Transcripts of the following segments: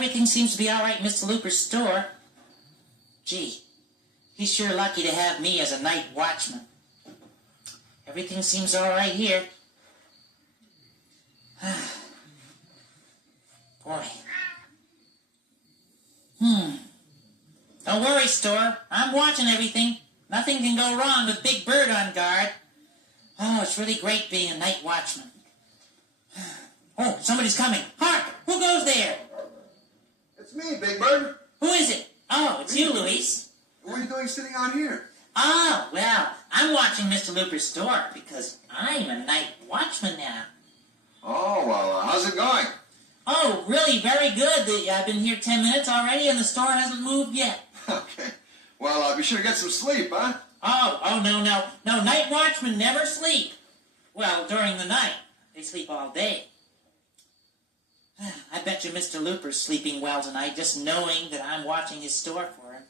everything seems to be all right in Mr. Looper's store. Gee, he's sure lucky to have me as a night watchman. Everything seems all right here. Boy. Don't worry, store. I'm watching everything. Nothing can go wrong with Big Bird on guard. Oh, it's really great being a night watchman. Oh, somebody's coming. Hark! Who goes there? It's me, Big Bird. Who is it? Oh, it's you, Luis. What are you doing sitting out here? Oh, well, I'm watching Mr. Looper's store because I'm a night watchman now. Oh, well, how's it going? Oh, really, very good. I've been here 10 minutes already and the store hasn't moved yet. Okay. Well, be sure to get some sleep, huh? Oh, no. Night watchmen never sleep. Well, during the night. They sleep all day. I bet you Mr. Looper's sleeping well tonight, just knowing that I'm watching his store for him.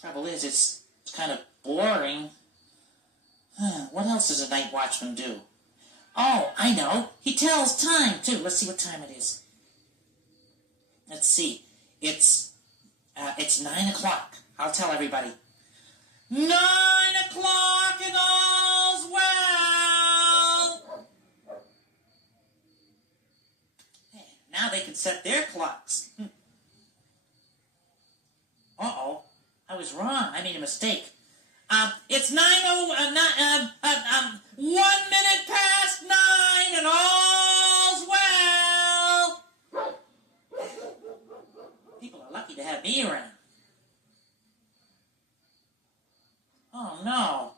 Trouble is, it's kind of boring. What else does a night watchman do? Oh, I know. He tells time, too. Let's see what time it is. Let's see. It's 9 o'clock. I'll tell everybody. 9 o'clock and all's well! Hey, now they can set their clocks. Uh-oh. I was wrong. I made a mistake. It's 1 minute past 9 and all's well! People are lucky to have me around. Oh, no.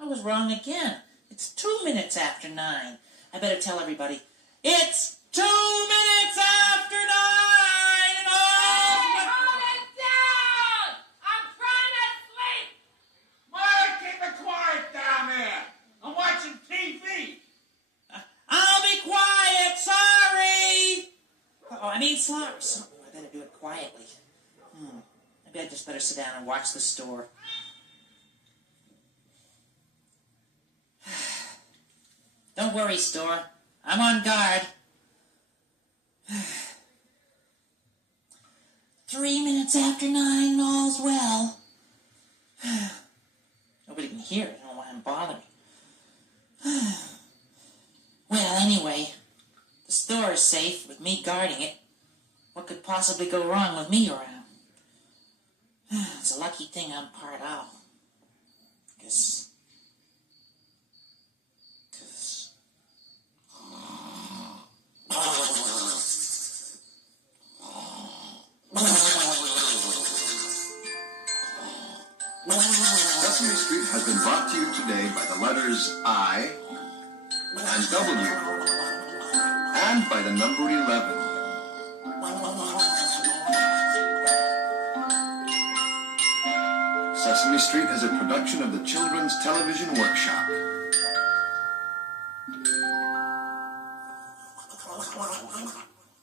I was wrong again. It's 2 minutes after 9. I better tell everybody. It's 2 minutes after 9 and all's well! Hold it down! I'm trying to sleep! Mother, keep it quiet down there. I'm watching TV. I'll be quiet, sorry! Sorry. I better do it quietly. Maybe I just better sit down and watch the store. Don't worry, store. I'm on guard. 3 minutes after 9 and all's well. Nobody can hear it. I don't want him to bother me. Well, anyway, the store is safe with me guarding it. What could possibly go wrong with me around? It's a lucky thing I'm part owl. Because... Sesame Street has been brought to you today by the letters I and W and by the number 11. Sesame Street is a production of the Children's Television Workshop.